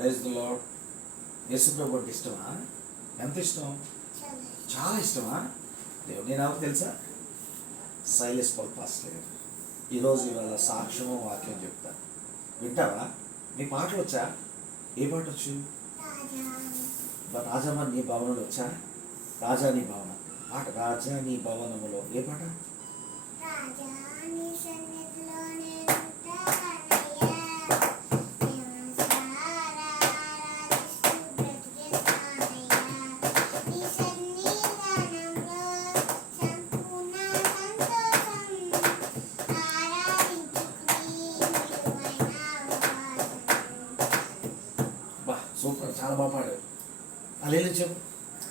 Praise the lord యేసుప్రభు అంటే ఇష్టమా? ఎంత ఇష్టం? చాలా ఇష్టమా? దేవుడు నాకు తెలుసా? సైలెస్ పల్ లేదు. ఈరోజు ఇవాళ సాక్ష్యము వాక్యం చెప్తా. వింటావా? నీ పాటలు వచ్చా? ఏ పాట వచ్చు? రాజమ్మ నీ భవనంలో వచ్చా? రాజా నీ భవనం. పాట రాజా నీ భవనములో ఏ పాట? సూపర్ చాలా బాగా పాడారు. అల్లెలు చెప్పు.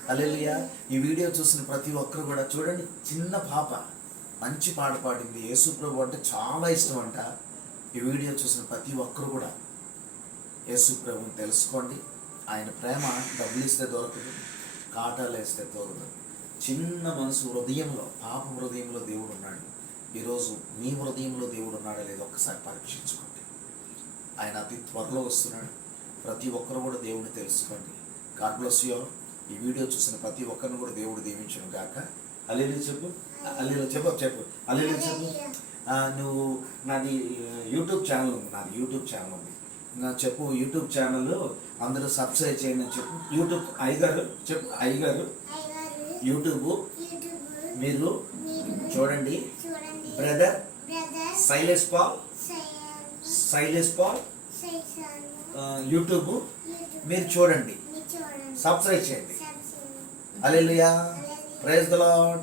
అల్లెలుయా ఈ వీడియో చూసిన ప్రతి ఒక్కరు కూడా చూడండి చిన్న పాప మంచి పాట పాడింది. యేసుప్రభు అంటే చాలా ఇష్టం అంట ఈ వీడియో చూసిన ప్రతి ఒక్కరు కూడా యేసుప్రభుని తెలుసుకోండి. ఆయన ప్రేమ డబ్బులు ఇస్తే దొరకదు కాటాలు వేస్తే దొరకదు చిన్న మనసు హృదయంలో పాప హృదయంలో దేవుడు ఉన్నాడు. ఈరోజు మీ హృదయంలో దేవుడు ఉన్నాడా లేదో ఒక్కసారి పరీక్షించుకోండి. ఆయన అతి త్వరలో వస్తున్నాడు. ప్రతి ఒక్కరు కూడా దేవుడిని తెలుసుకోండి. గాడ్ బ్లెస్ యూ ఈ వీడియో చూసిన ప్రతి ఒక్కరిని కూడా దేవుడు దీవించను గాక. అల్లెలు చెప్పు. అల్లెలు చెప్పు చెప్పు. అల్లెలు చెప్పు. నువ్వు నాది యూట్యూబ్ ఛానల్ ఉంది నాది యూట్యూబ్ ఛానల్ ఉంది. నా చెప్పు యూట్యూబ్ ఛానల్ అందరూ సబ్స్క్రైబ్ చేయండి అని చెప్పు. యూట్యూబ్ అయ్యగారు చెప్పు. అయ్యగారు యూట్యూబ్. మీరు చూడండి. Brother Silas Paul Silas Paul YouTube? మీరు చూడండి. సబ్స్క్రైబ్ చేయండి. Hallelujah praise the lord